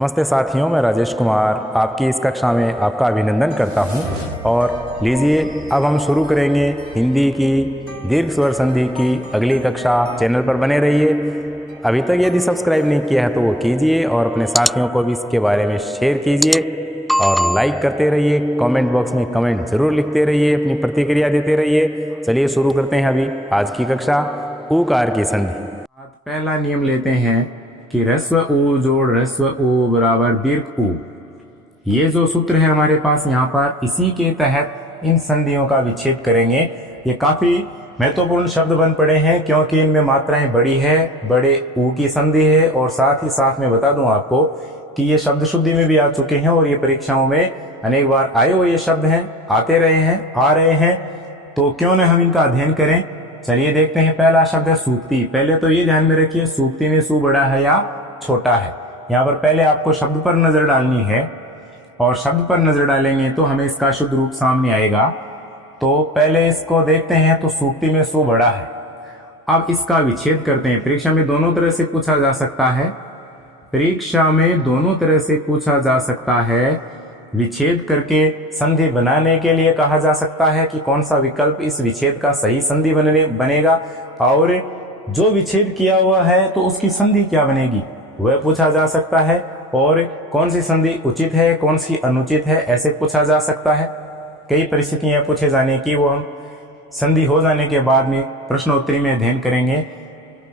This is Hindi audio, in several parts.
नमस्ते साथियों, मैं राजेश कुमार आपकी इस कक्षा में आपका अभिनंदन करता हूं। और लीजिए अब हम शुरू करेंगे हिंदी की दीर्घ स्वर संधि की अगली कक्षा। चैनल पर बने रहिए। अभी तक यदि सब्सक्राइब नहीं किया है तो वो कीजिए और अपने साथियों को भी इसके बारे में शेयर कीजिए और लाइक करते रहिए। कमेंट बॉक्स में कमेंट जरूर लिखते रहिए, अपनी प्रतिक्रिया देते रहिए। चलिए शुरू करते हैं अभी आज की कक्षा ऊकार की संधि। पहला नियम लेते हैं कि ह्रस्व ऊ जोड़ ह्रस्व ऊ बराबर दीर्घ ऊ। ये जो सूत्र है हमारे पास यहाँ पर, इसी के तहत इन संधियों का विच्छेद करेंगे। ये काफी महत्वपूर्ण शब्द बन पड़े हैं क्योंकि इनमें मात्राएं बड़ी है, बड़े ऊ की संधि है। और साथ ही साथ मैं बता दूं आपको कि ये शब्द शुद्धि में भी आ चुके हैं और ये परीक्षाओं में अनेक बार आए हुए ये शब्द हैं, आते रहे हैं, आ रहे हैं। तो क्यों न हम इनका अध्ययन करें। चलिए देखते हैं। पहला शब्द है सूक्ति। पहले तो ये ध्यान में रखिए, सूक्ति में सू बड़ा है या छोटा है। यहाँ पर पहले आपको शब्द पर नजर डालनी है और शब्द पर नजर डालेंगे तो हमें इसका शुद्ध रूप सामने आएगा। तो पहले इसको देखते हैं। तो सूक्ति में सू बड़ा है। अब इसका विच्छेद करते हैं। परीक्षा में दोनों तरह से पूछा जा सकता है। परीक्षा में दोनों तरह से पूछा जा सकता है। विच्छेद करके संधि बनाने के लिए कहा जा सकता है कि कौन सा विकल्प इस विच्छेद का सही संधि बनेगा, और जो विच्छेद किया हुआ है तो उसकी संधि क्या बनेगी वह पूछा जा सकता है। और कौन सी संधि उचित है, कौन सी अनुचित है, ऐसे पूछा जा सकता है। कई परिस्थितियां पूछे जाने की, वो हम संधि हो जाने के बाद में प्रश्नोत्तरी में अध्ययन करेंगे।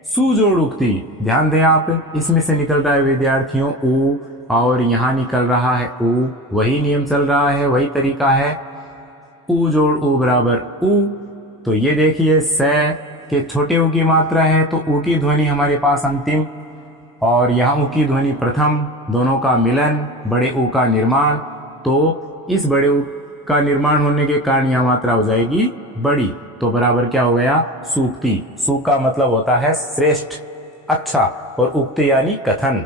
सुजोड़ उक्ति, ध्यान दें आप, इसमें से निकल रहा है विद्यार्थियों ऊ और यहाँ निकल रहा है ऊ। वही नियम चल रहा है, वही तरीका है। ऊ जोड़ ऊ बराबर ऊ। तो ये देखिए स के छोटे ऊ की मात्रा है तो ऊ की ध्वनि हमारे पास अंतिम और यहाँ ऊ की ध्वनि प्रथम। दोनों का मिलन, बड़े ऊ का निर्माण। तो इस बड़े ऊ का निर्माण होने के कारण यह मात्रा हो जाएगी बड़ी। तो बराबर क्या हो गया, सूक्ति। सू का मतलब होता है श्रेष्ठ, अच्छा, और उक्ति यानी कथन।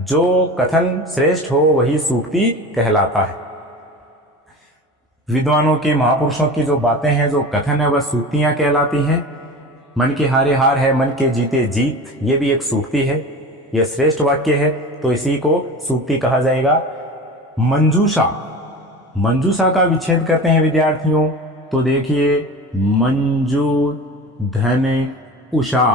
जो कथन श्रेष्ठ हो वही सूक्ति कहलाता है। विद्वानों के, महापुरुषों की जो बातें हैं, जो कथन है, वह सूक्तियां कहलाती हैं। मन के हारे हार है, मन के जीते जीत, ये भी एक सूक्ति है। यह श्रेष्ठ वाक्य है तो इसी को सूक्ति कहा जाएगा। मंजूषा, मंजूषा का विच्छेद करते हैं विद्यार्थियों। तो देखिए मंजू धन उषा।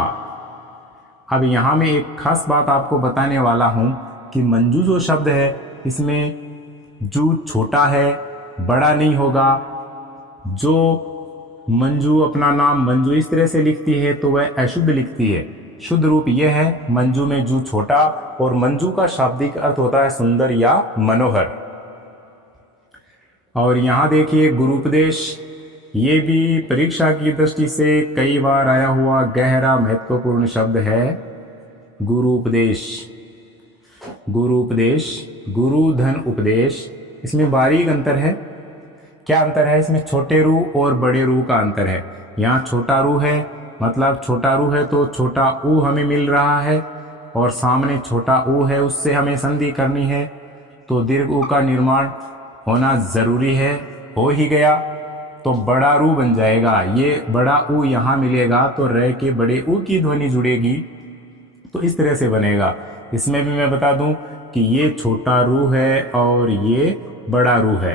अब यहाँ में एक खास बात आपको बताने वाला हूं कि मंजू जो शब्द है इसमें जू छोटा है, बड़ा नहीं होगा। जो मंजू अपना नाम मंजू इस तरह से लिखती है तो वह अशुद्ध लिखती है। शुद्ध रूप यह है मंजू में जू छोटा, और मंजू का शाब्दिक अर्थ होता है सुंदर या मनोहर। और यहाँ देखिए गुरुपदेश, ये भी परीक्षा की दृष्टि से कई बार आया हुआ गहरा महत्वपूर्ण शब्द है। गुरुपदेश, गुरुपदेश, गुरु धन उपदेश, इसमें बारीक अंतर है। क्या अंतर है इसमें? छोटे रू और बड़े रू का अंतर है। यहाँ छोटा रू है, मतलब छोटा रू है तो छोटा ऊ हमें मिल रहा है, और सामने छोटा ऊ है उससे हमें संधि करनी है। तो दीर्घ ऊ का निर्माण होना जरूरी है, हो ही गया तो बड़ा रू बन जाएगा। ये बड़ा ऊ यहाँ मिलेगा तो र के बड़े ऊ की ध्वनि जुड़ेगी, तो इस तरह से बनेगा। इसमें भी मैं बता दूं कि ये छोटा रू है और ये बड़ा रू है।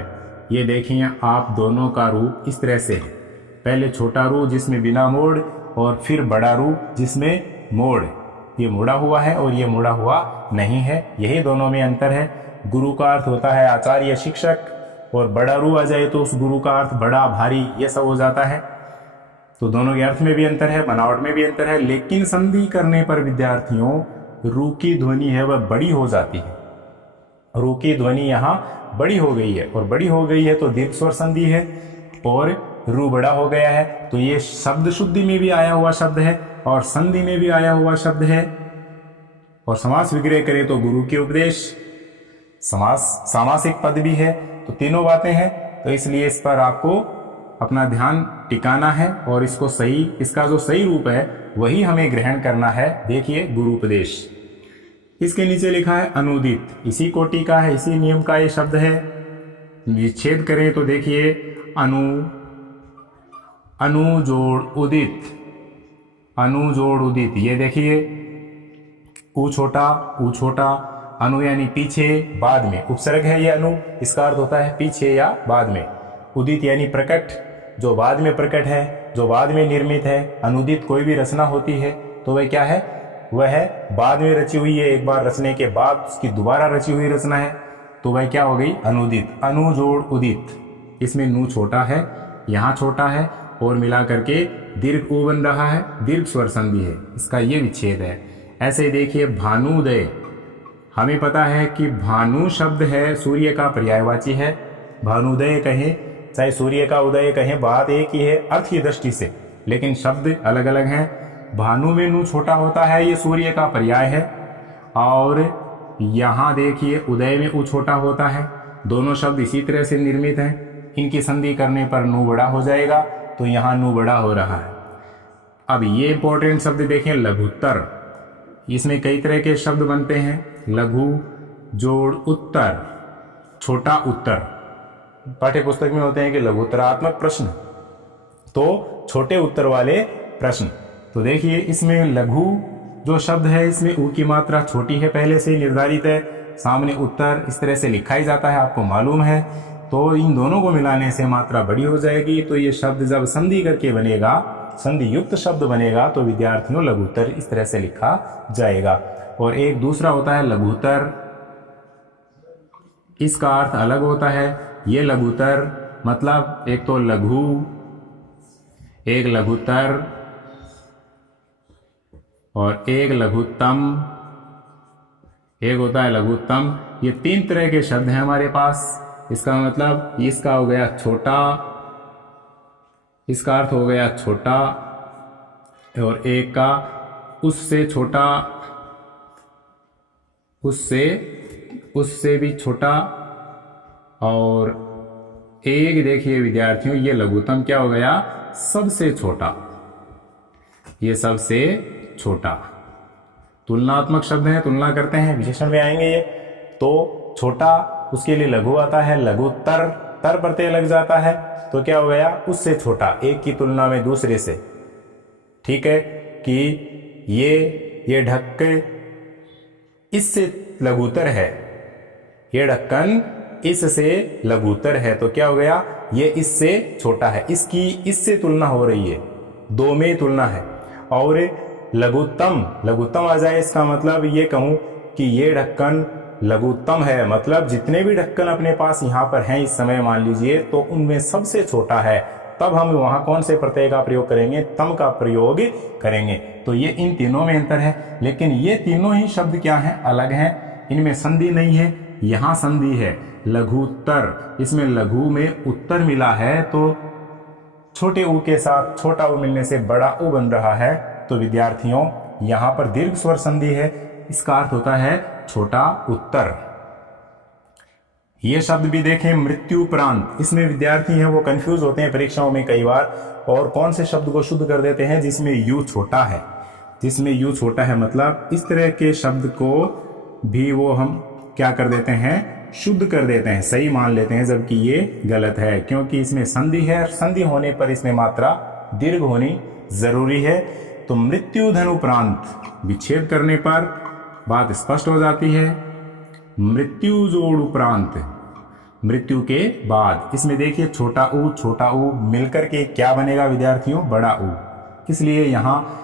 ये देखिए आप, दोनों का रूप इस तरह से है। पहले छोटा रू जिसमें बिना मोड़, और फिर बड़ा रू जिसमें मोड़। ये मुड़ा हुआ है और ये मुड़ा हुआ नहीं है, यही दोनों में अंतर है। गुरु का अर्थ होता है आचार्य, शिक्षक, और बड़ा रू आ जाए तो उस गुरु का अर्थ बड़ा, भारी, ये सब हो जाता है। तो दोनों के अर्थ में भी अंतर है, बनावट में भी अंतर है। लेकिन संधि करने पर विद्यार्थियों रू की ध्वनि है वह बड़ी हो जाती है। रू की ध्वनि यहाँ बड़ी हो गई है, और बड़ी हो गई है तो दीर्घ स्वर संधि है, और रू बड़ा हो गया है। तो ये शब्द शुद्धि में भी आया हुआ शब्द है और संधि में भी आया हुआ शब्द है। और समास विग्रह करें तो गुरु के उपदेश, समास सामासिक पद भी है। तो तीनों बातें हैं, तो इसलिए इस पर आपको अपना ध्यान टिकाना है और इसको सही, इसका जो सही रूप है वही हमें ग्रहण करना है। देखिए गुरुपदेश, इसके नीचे लिखा है अनुदित, इसी कोटि का है, इसी नियम का ये शब्द है। विच्छेद करें तो देखिए अनु, अनु जोड़ उदित, अनु जोड़ उदित। ये देखिए ऊ छोटा, ऊ छोटा, अनु यानी पीछे, बाद में। उपसर्ग है ये अनु, इसका अर्थ होता है पीछे या बाद में। उदित यानी प्रकट, जो बाद में प्रकट है, जो बाद में निर्मित है। अनुदित कोई भी रचना होती है तो वह क्या है, वह है बाद में रची हुई है, एक बार रचने के बाद उसकी दोबारा रची हुई रचना है, तो वह क्या हो गई, अनुदित। अनु जोड़ उदित, इसमें नू छोटा है, यहाँ छोटा है और मिला करके दीर्घ उ बन रहा है, दीर्घ स्वर संधि है, इसका ये विच्छेद है। ऐसे देखिए भानुदय, हमें पता है कि भानु शब्द है सूर्य का पर्यायवाची है। भानुदय कहें चाहे सूर्य का उदय कहें, बात एक ही है अर्थ की दृष्टि से, लेकिन शब्द अलग अलग हैं। भानु में नू छोटा होता है, ये सूर्य का पर्याय है, और यहाँ देखिए उदय में उ छोटा होता है। दोनों शब्द इसी तरह से निर्मित हैं, इनकी संधि करने पर नू बड़ा हो जाएगा, तो यहाँ नू बड़ा हो रहा है। अब ये इंपॉर्टेंट शब्द देखें, लघुत्तर, इसमें कई तरह के शब्द बनते हैं। लघु जोड़ उत्तर, छोटा उत्तर, पाठ्य पुस्तक में होते हैं कि लघुत्तरात्मक प्रश्न, तो छोटे उत्तर वाले प्रश्न। तो देखिए इसमें लघु जो शब्द है, इसमें ऊ की मात्रा छोटी है, पहले से ही निर्धारित है। सामने उत्तर इस तरह से लिखा ही जाता है, आपको मालूम है। तो इन दोनों को मिलाने से मात्रा बड़ी हो जाएगी। तो ये शब्द जब संधि करके बनेगा, संधि युक्त शब्द बनेगा, तो विद्यार्थियों लघुत्तर इस तरह से लिखा जाएगा। और एक दूसरा होता है लघुत्तर, इसका अर्थ अलग होता है। ये लघुत्तर मतलब एक तो लघु, एक लघुत्तर और एक लघुत्तम, एक होता है लघुत्तम। ये तीन तरह के शब्द हैं हमारे पास। इसका मतलब इसका हो गया छोटा, इसका अर्थ हो गया छोटा, और एक का उससे छोटा, उससे भी छोटा, और एक देखिए विद्यार्थियों ये लघुत्तम क्या हो गया, सबसे छोटा, ये सबसे छोटा। तुलनात्मक शब्द हैं, तुलना करते हैं, विशेषण में आएंगे ये। तो छोटा उसके लिए लघु आता है, लघुत्तर, तर प्रत्यय लग जाता है, तो क्या हो गया, उससे छोटा, एक की तुलना में दूसरे से। ठीक है कि ये ढक्कन इससे लघुत्तर है, ये ढक्कन इससे लघुत्तर है, तो क्या हो गया, ये इससे छोटा है, इसकी इससे तुलना हो रही है, दो में तुलना है। और लघुत्तम, लघुत्तम आ जाए, इसका मतलब ये कहूं कि ये ढक्कन लघुत्तम है, मतलब जितने भी ढक्कन अपने पास यहाँ पर हैं इस समय मान लीजिए, तो उनमें सबसे छोटा है। तब हम वहां कौन से प्रत्यय का प्रयोग करेंगे, तम का प्रयोग करेंगे। तो ये इन तीनों में अंतर है, लेकिन ये तीनों ही शब्द क्या हैं, अलग हैं, इनमें संधि नहीं है। यहाँ संधि है, लघुत्तर, इसमें लघु में उत्तर मिला है, तो छोटे ऊ के साथ छोटा ऊ मिलने से बड़ा ऊ बन रहा है। तो विद्यार्थियों यहाँ पर दीर्घ स्वर संधि है, इसका अर्थ होता है छोटा उत्तर। ये शब्द भी देखें, मृत्युपरांत, इसमें विद्यार्थी हैं वो कंफ्यूज होते हैं परीक्षाओं में कई बार, और कौन से शब्द को शुद्ध कर देते हैं, जिसमें यू छोटा है, जिसमें यू छोटा है, मतलब इस तरह के शब्द को भी वो हम क्या कर देते हैं, शुद्ध कर देते हैं, सही मान लेते हैं, जबकि ये गलत है, क्योंकि इसमें संधि है, संधि होने पर इसमें मात्रा दीर्घ होनी जरूरी है। तो मृत्यु धन उपरांत, विच्छेद करने पर बात स्पष्ट हो जाती है। मृत्यु जोड़ उपरांत, मृत्यु के बाद, इसमें देखिए छोटा ऊ मिलकर के क्या बनेगा विद्यार्थियों, बड़ा ऊ। इसलिए यहाँ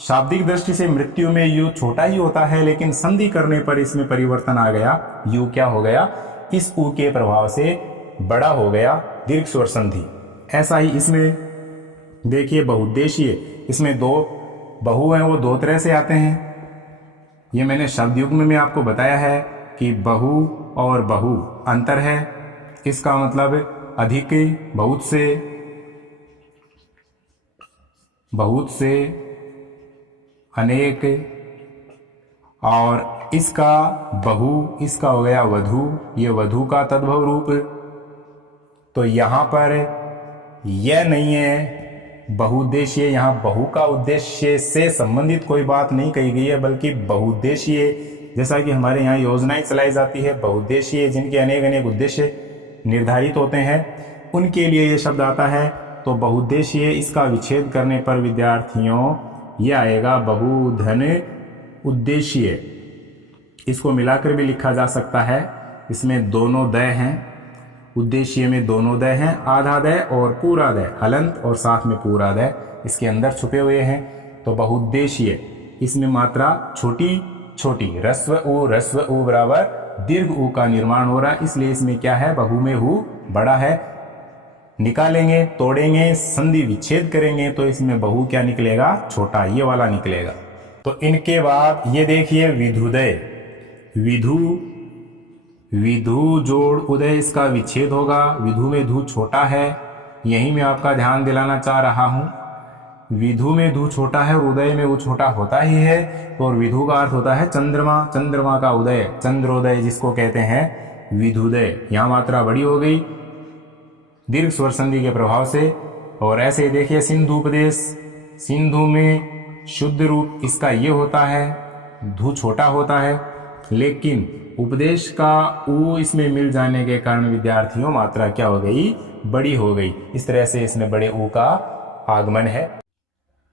शाब्दिक दृष्टि से मृत्यु में यू छोटा ही होता है, लेकिन संधि करने पर इसमें परिवर्तन आ गया, यू क्या हो गया, इस ऊ के प्रभाव से बड़ा हो गया, दीर्घ स्वर संधि। ऐसा ही इसमें देखिए बहुउद्देशीय, इसमें दो बहु हैं, वो दो तरह से आते हैं। ये मैंने शब्द युग्म में आपको बताया है कि बहु और बहु अंतर है। इसका मतलब अधिक, बहुत से, अनेक, और इसका बहु, इसका हो गया वधु, ये वधु का तद्भव रूप। तो यहाँ पर यह नहीं है बहुउद्देशीय, यहाँ बहु का उद्देश्य से संबंधित कोई बात नहीं कही गई है, बल्कि बहुउद्देशीय, जैसा कि हमारे यहाँ योजनाएं चलाई जाती है, बहुउद्देशीय जिनके अनेक अनेक उद्देश्य निर्धारित होते हैं, उनके लिए ये शब्द आता है। तो बहुउद्देशीय, इसका विच्छेद करने पर विद्यार्थियों ये आएगा बहुधन उद्देशीय। इसको मिलाकर भी लिखा जा सकता है। इसमें दोनों दय हैं, उद्देश्य में दोनों दय हैं, आधा दय और पूरा दय, हलंत और साथ में पूरा दय इसके अंदर छुपे हुए हैं। तो बहुउद्देशीय, इसमें मात्रा छोटी छोटी, रस्व उ बराबर दीर्घ उ का निर्माण हो रहा है, इसलिए इसमें क्या है, बहु में हु बड़ा है। निकालेंगे, तोड़ेंगे, संधि विच्छेद करेंगे तो इसमें बहु क्या निकलेगा, छोटा, ये वाला निकलेगा। तो इनके बाद ये देखिए विधुदय, विधु विधु जोड़ उदय, इसका विच्छेद होगा। विधु में धु छोटा है, यही मैं आपका ध्यान दिलाना चाह रहा हूं। विधु में धु छोटा है और उदय में वो छोटा होता ही है। और विधु का अर्थ होता है चंद्रमा, चंद्रमा का उदय, चंद्रोदय जिसको कहते हैं विधुदय। यहां मात्रा बड़ी हो गई दीर्घ स्वर संधि के प्रभाव से। और ऐसे ही देखिए सिंधुपदेश, सिंधु में शुद्ध रूप इसका ये होता है, धु छोटा होता है, लेकिन उपदेश का ऊ इसमें मिल जाने के कारण विद्यार्थियों मात्रा क्या हो गई, बड़ी हो गई। इस तरह से इसमें बड़े ऊ का आगमन है।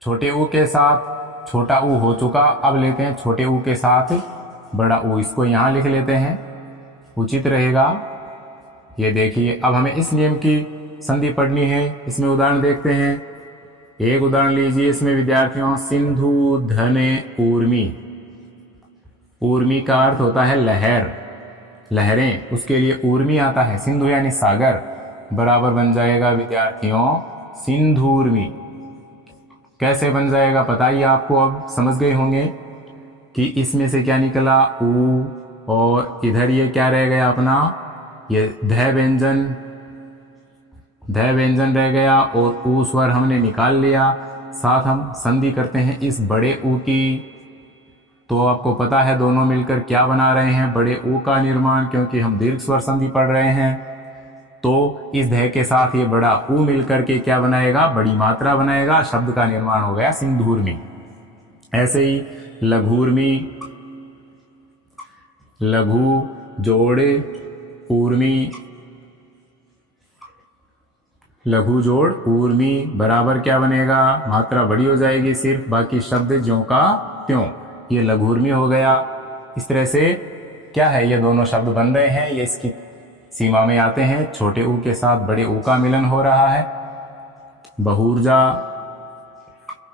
छोटे ऊ के साथ छोटा ऊ हो चुका, अब लेते हैं छोटे ऊ के साथ बड़ा ऊ, इसको यहां लिख लेते हैं, उचित रहेगा। ये देखिए अब हमें इस नियम की संधि पढ़नी है। इसमें उदाहरण देखते हैं। एक उदाहरण लीजिए इसमें विद्यार्थियों, सिंधु धने ऊर्मी। ऊर्मी का अर्थ होता है लहर, लहरें, उसके लिए ऊर्मी आता है। सिंधु यानी सागर, बराबर बन जाएगा विद्यार्थियों सिंधूर्मी। कैसे बन जाएगा बताइए, आपको अब समझ गए होंगे कि इसमें से क्या निकला, ऊ, और इधर ये क्या रह गया अपना, ये ध व्यंजन रह गया और ऊ स्वर हमने निकाल लिया। साथ हम संधि करते हैं इस बड़े ऊ की। तो आपको पता है दोनों मिलकर क्या बना रहे हैं, बड़े ऊ का निर्माण, क्योंकि हम दीर्घ स्वर संधि पढ़ रहे हैं। तो इस ध के साथ ये बड़ा ऊ मिलकर के क्या बनाएगा, बड़ी मात्रा बनाएगा, शब्द का निर्माण हो गया सिंधूर्मी। ऐसे ही लघूर्मी, लघु जोड़ ऊर्मी, लघु जोड़ ऊर्मी बराबर क्या बनेगा, मात्रा बड़ी हो जाएगी सिर्फ, बाकी शब्द ज्यों का त्यों, ये लघूर्मी हो गया। इस तरह से क्या है, ये दोनों शब्द बन रहे हैं, ये इसकी सीमा में आते हैं। छोटे ऊ के साथ बड़े ऊ का मिलन हो रहा है। बहुर्जा,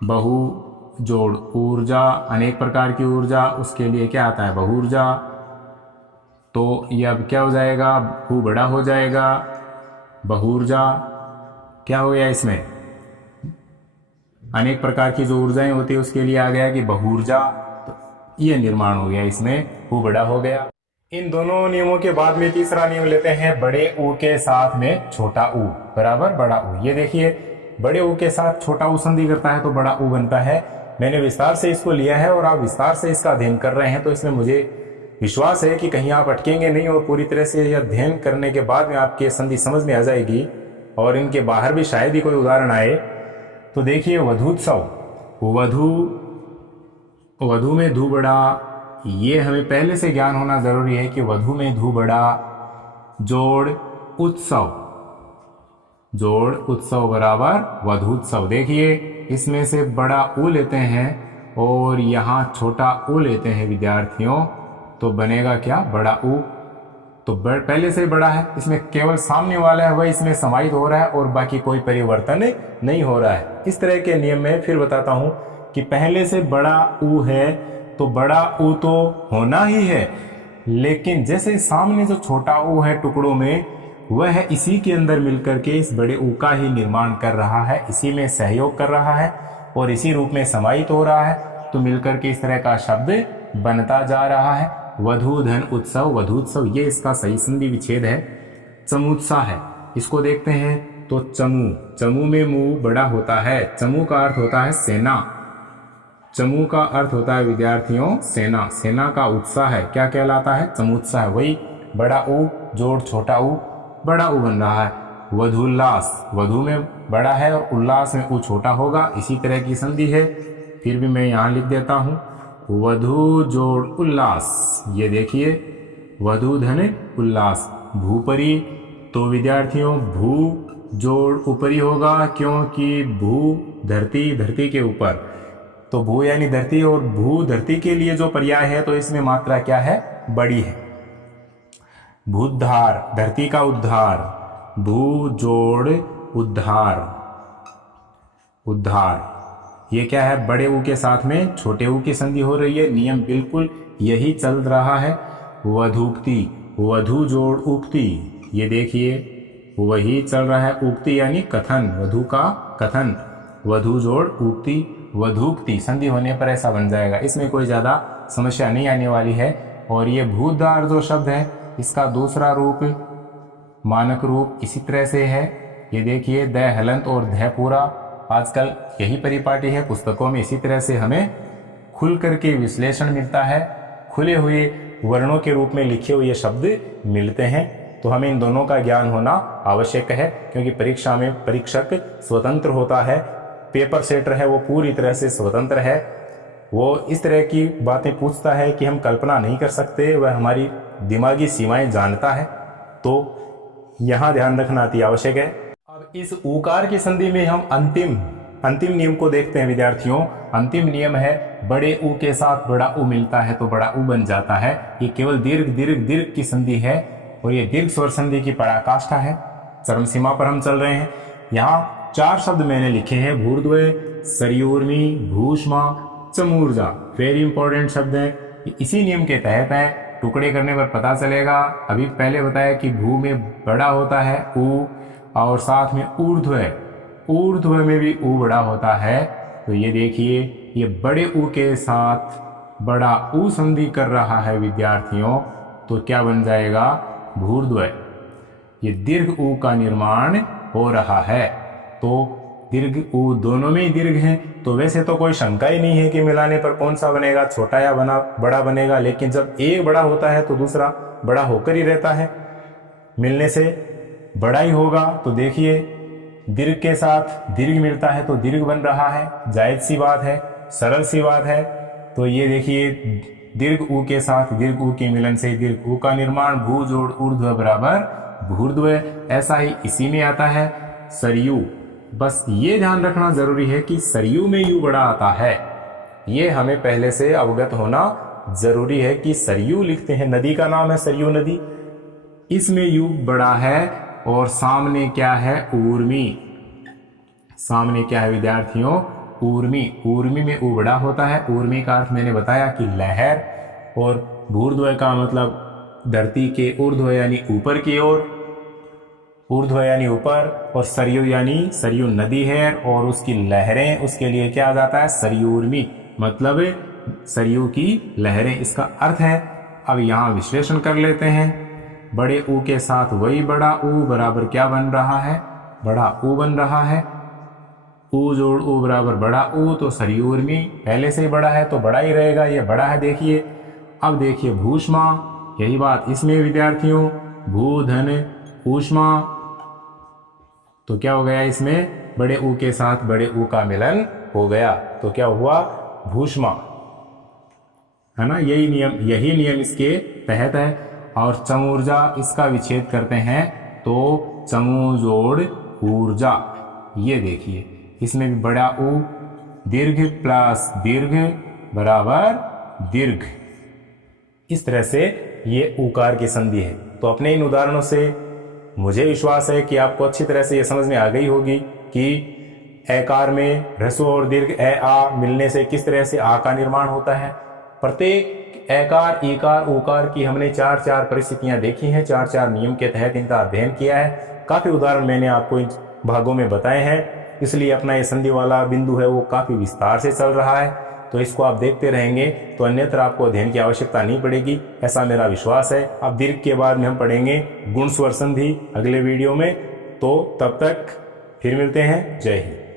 बहु जोड़ ऊर्जा, अनेक प्रकार की ऊर्जा, उसके लिए क्या आता है, बहुर्जा। तो ये अब क्या हो जाएगा, भू बड़ा हो जाएगा, बहुर्जा। क्या हो गया इसमें, अनेक प्रकार की जो ऊर्जाएं होती है उसके लिए आ गया कि बहुर्जा। तो ये निर्माण हो गया, इसमें भू बड़ा हो गया। इन दोनों नियमों के बाद में तीसरा नियम लेते हैं, बड़े ऊ के साथ में छोटा ऊ बराबर बड़ा ऊ। ये देखिए बड़े ऊ के साथ छोटा ऊ संधि करता है तो बड़ा ऊ बनता है। मैंने विस्तार से इसको लिया है और आप विस्तार से इसका अध्ययन कर रहे हैं, तो इसमें मुझे विश्वास है कि कहीं आप अटकेंगे नहीं और पूरी तरह से यह अध्ययन करने के बाद में आपकी संधि समझ में आ जाएगी और इनके बाहर भी शायद ही कोई उदाहरण आए। तो देखिए वधूत्सव, वधु में धू बड़ा, ये हमें पहले से ज्ञान होना जरूरी है कि वधु में धू बड़ा, जोड़ उत्सव, जोड़ उत्सव बराबर वधूत्सव। देखिए इसमें से बड़ा ऊ लेते हैं और यहाँ छोटा ऊ लेते हैं विद्यार्थियों, तो बनेगा क्या, बड़ा ऊ। तो पहले से बड़ा है, इसमें केवल सामने वाला है वह इसमें समाहित हो रहा है और बाकी कोई परिवर्तन नहीं हो रहा है। इस तरह के नियम में फिर बताता हूं कि पहले से बड़ा ऊ है तो बड़ा ऊ तो होना ही है, लेकिन जैसे सामने जो छोटा ऊ है टुकड़ों में, वह है इसी के अंदर मिलकर के इस बड़े ऊ का ही निर्माण कर रहा है, इसी में सहयोग कर रहा है और इसी रूप में समाहित हो रहा है। तो मिलकर के इस तरह का शब्द बनता जा रहा है। वधु धन उत्सव, वधूत्सव, ये इसका सही संधि विच्छेद है। चमूत्साह है, इसको देखते हैं तो चमू, चमू में मुंह बड़ा होता है, चमू का अर्थ होता है सेना, चमू का अर्थ होता है विद्यार्थियों सेना, सेना का उत्साह है, क्या कहलाता है, चमूत्साह। वही बड़ा ऊ जोड़ छोटा ऊ, बड़ा ऊ बन रहा है। वधुल्लास, वधु में बड़ा है और उल्लास में ऊ छोटा होगा, इसी तरह की संधि है। फिर भी मैं यहाँ लिख देता हूँ वधु जोड़ उल्लास। ये देखिए वधु धन उल्लास, भूपरी, तो विद्यार्थियों भू जोड़ ऊपरी होगा, क्योंकि भू धरती, धरती के ऊपर, तो भू यानी धरती, और भू धरती के लिए जो पर्याय है तो इसमें मात्रा क्या है, बड़ी है। भूद्धार, धरती का उद्धार, भू जोड़ उद्धार, उद्धार ये क्या है, बड़े ऊ के साथ में छोटे ऊ की संधि हो रही है। नियम बिल्कुल यही चल रहा है। वधूक्ति, वधु जोड़ उक्ति, ये देखिए वही चल रहा है। उक्ति यानी कथन, वधु का कथन, वधु जोड़ उक्ति, वधूक्ति संधि होने पर ऐसा बन जाएगा। इसमें कोई ज्यादा समस्या नहीं आने वाली है। और ये भूद्धार जो शब्द है इसका दूसरा रूप, मानक रूप इसी तरह से है। ये देखिए द हलंत और ध पूरा, आजकल यही परिपाटी है। पुस्तकों में इसी तरह से हमें खुल करके विश्लेषण मिलता है, खुले हुए वर्णों के रूप में लिखे हुए शब्द मिलते हैं। तो हमें इन दोनों का ज्ञान होना आवश्यक है, क्योंकि परीक्षा में परीक्षक स्वतंत्र होता है, पेपर सेटर है वो पूरी तरह से स्वतंत्र है। वो इस तरह की बातें पूछता है कि हम कल्पना नहीं कर सकते, वह हमारी दिमागी सीमाएं जानता है। तो यहाँ ध्यान रखना अति आवश्यक है। अब इस ऊकार की संधि में हम अंतिम नियम को देखते हैं विद्यार्थियों। अंतिम नियम है बड़े ऊ के साथ बड़ा ऊ मिलता है तो बड़ा ऊ बन जाता है। ये केवल दीर्घ दीर्घ दीर्घ की संधि है और ये दीर्घ स्वर संधि की पराकाष्ठा है। चरम सीमा पर हम चल रहे हैं। यहाँ 4 शब्द मैंने लिखे हैं, भूर्ध्वय, सरयूर्मी, भूष्मा, चमूर्जा। वेरी इंपॉर्टेंट शब्द है। इसी नियम के तहत है, टुकड़े करने पर पता चलेगा। अभी पहले बताया कि भू में बड़ा होता है ऊ, और साथ में ऊर्ध्वय, ऊर्ध्वय में भी ऊ बड़ा होता है। तो ये देखिए ये बड़े ऊ के साथ बड़ा ऊ संधि कर रहा है विद्यार्थियों, तो क्या बन जाएगा, भूर्ध्वय। ये दीर्घ ऊ का निर्माण हो रहा है। तो दीर्घ ऊ दोनों में ही दीर्घ हैं, तो वैसे तो कोई शंका ही नहीं है कि मिलाने पर कौन सा बनेगा, छोटा या बड़ा बनेगा। लेकिन जब एक बड़ा होता है तो दूसरा बड़ा होकर ही रहता है, मिलने से बड़ा ही होगा। तो देखिए दीर्घ के साथ दीर्घ मिलता है तो दीर्घ बन रहा है, जायज सी बात है, सरल सी बात है। तो ये देखिए दीर्घ ऊ के साथ दीर्घ ऊ के मिलन से दीर्घ ऊ का निर्माण, भू जोड़ ऊर्ध्व बराबर भूर्ध्वय। ऐसा ही इसी में आता है सरयू। बस ये ध्यान रखना जरूरी है कि सरयू में यू बड़ा आता है, ये हमें पहले से अवगत होना जरूरी है कि सरयू लिखते हैं, नदी का नाम है सरयू नदी, इसमें यू बड़ा है। और सामने क्या है, ऊर्मी। सामने क्या है विद्यार्थियों, ऊर्मी। ऊर्मी में ऊ बड़ा होता है। ऊर्मी का अर्थ मैंने बताया कि लहर, और भूर्ध्वय का मतलब धरती के ऊर्ध्व यानी ऊपर की ओर, ऊर्ध्व यानी ऊपर, और सरयू यानी सरयू नदी है और उसकी लहरें, उसके लिए क्या आ जाता है, सरयूर्मी, मतलब सरयू की लहरें, इसका अर्थ है। अब यहाँ विश्लेषण कर लेते हैं। बड़े ऊ के साथ वही बड़ा ऊ बराबर क्या बन रहा है, बड़ा ऊ बन रहा है। ऊ जोड़ ऊ बराबर बड़ा ऊ, तो सरयूर्मी पहले से ही बड़ा है तो बड़ा ही रहेगा, ये बड़ा है। देखिए अब देखिए भूष्मा, यही बात इसमें विद्यार्थियों, भू धन ऊष्मा, तो क्या हो गया, इसमें बड़े ऊ के साथ बड़े ऊ का मिलन हो गया, तो क्या हुआ, भूष्मा, है ना। यही नियम इसके तहत है। और चमूर्जा, इसका विच्छेद करते हैं तो चमू जोड़ ऊर्जा। ये देखिए इसमें भी बड़ा ऊ, दीर्घ प्लस दीर्घ बराबर दीर्घ, इस तरह से ये ऊकार की संधि है। तो अपने इन उदाहरणों से मुझे विश्वास है कि आपको अच्छी तरह से ये समझ में आ गई होगी कि एकार में ह्रस्व और दीर्घ ए आ मिलने से किस तरह से आ का निर्माण होता है। प्रत्येक एकार, ईकार, ऊकार की हमने 4 परिस्थितियां देखी हैं, 4 नियम के तहत इनका अध्ययन किया है। काफी उदाहरण मैंने आपको इन भागों में बताए हैं, इसलिए अपना ये संधि वाला बिंदु है वो काफी विस्तार से चल रहा है। तो इसको आप देखते रहेंगे तो अन्यत्र आपको अध्ययन की आवश्यकता नहीं पड़ेगी, ऐसा मेरा विश्वास है। अब दीर्घ के बाद में हम पढ़ेंगे गुण स्वर संधि अगले वीडियो में। तो तब तक फिर मिलते हैं। जय हिंद।